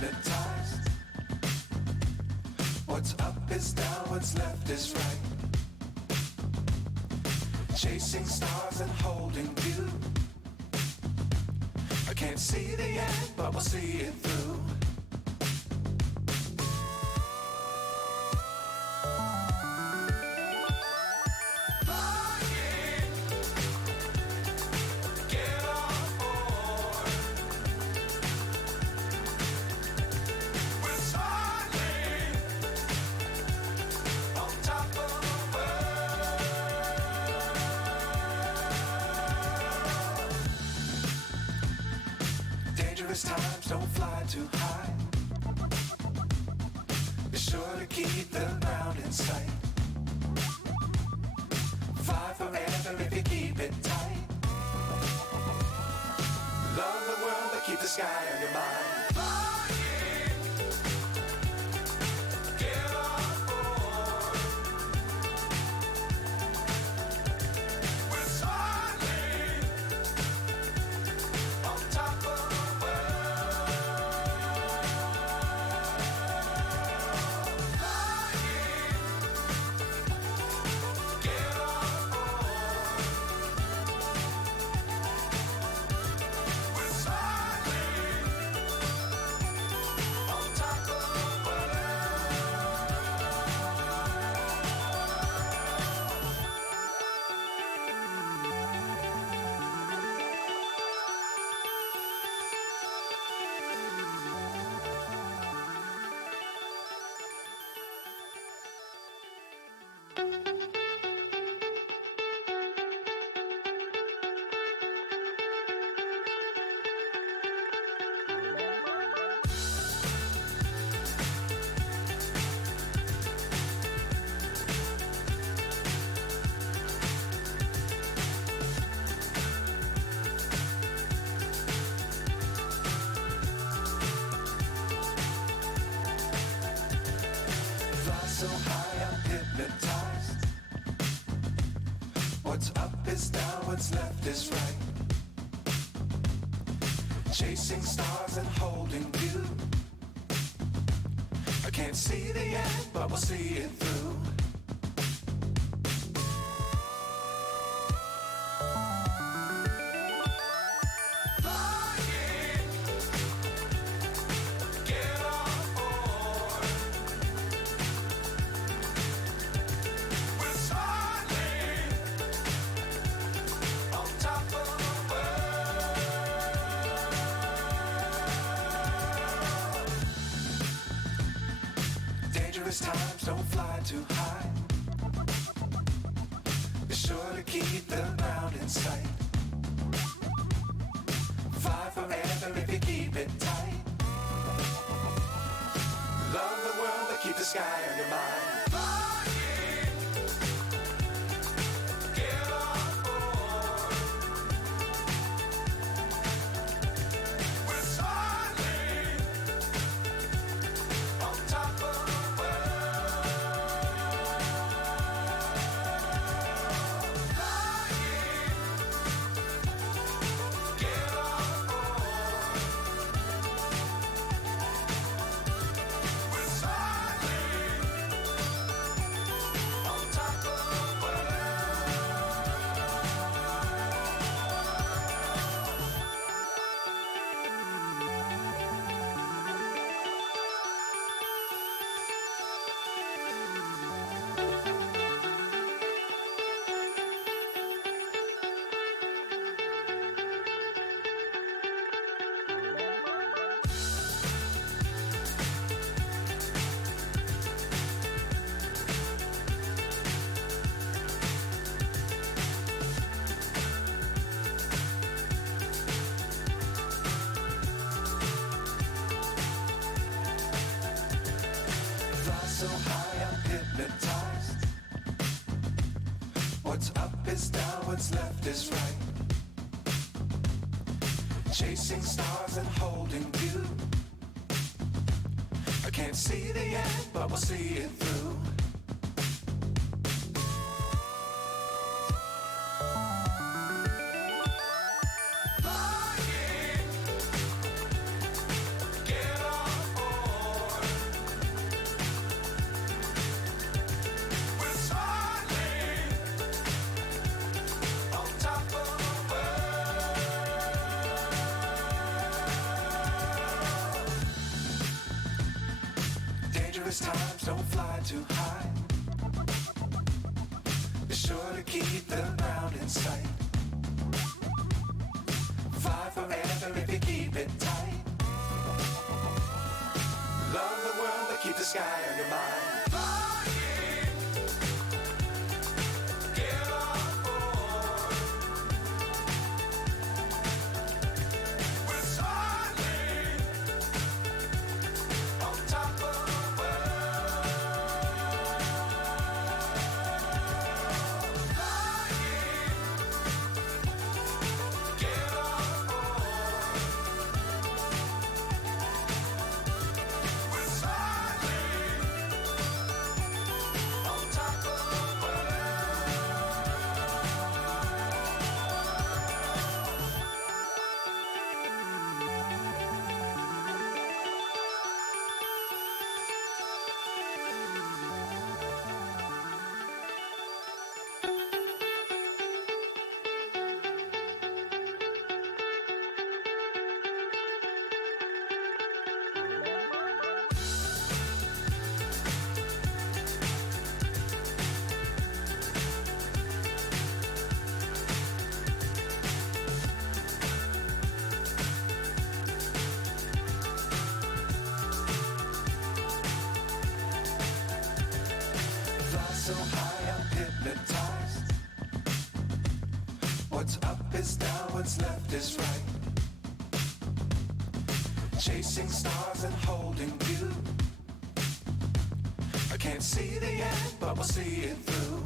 hypnotized. What's up is down, what's left is right. Chasing stars and holding you. I can't see the end, but we'll see it through. Times don't fly too high. Be sure to keep the ground in sight. Fly forever if you keep it tight. Love the world but keep the sky on your mind. So high I'm hypnotized. What's up is down, what's left is right. Chasing stars and holding you. I can't see the end, but we'll see it through. Times don't fly too high. Be sure to keep the ground in sight. Fly forever if you keep it tight. Love the world but keep the sky on your mind. So high I'm hypnotized. What's up is down, what's left is right. Chasing stars and holding you. I can't see the end, but we'll see it through. Flying, get off. too high. Be sure to keep the ground in sight. Fly forever if you keep it tight. Love the world, but keep the sky on your mind. So high I'm hypnotized. What's up is down, what's left is right. Chasing stars and holding you. I can't see the end, but we'll see it through.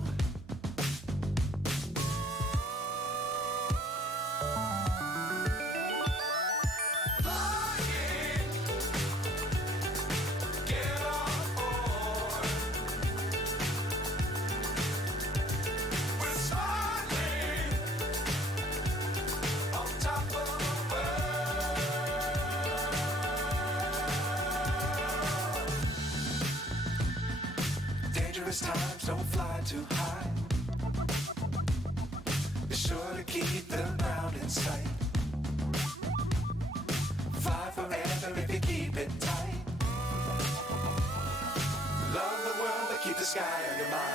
Dangerous times, don't fly too high. Be sure to keep the ground in sight. Fly forever if you keep it tight. Love the world, but keep the sky on your mind.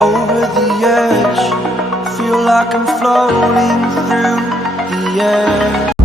Over the edge, feel like I'm floating through the air.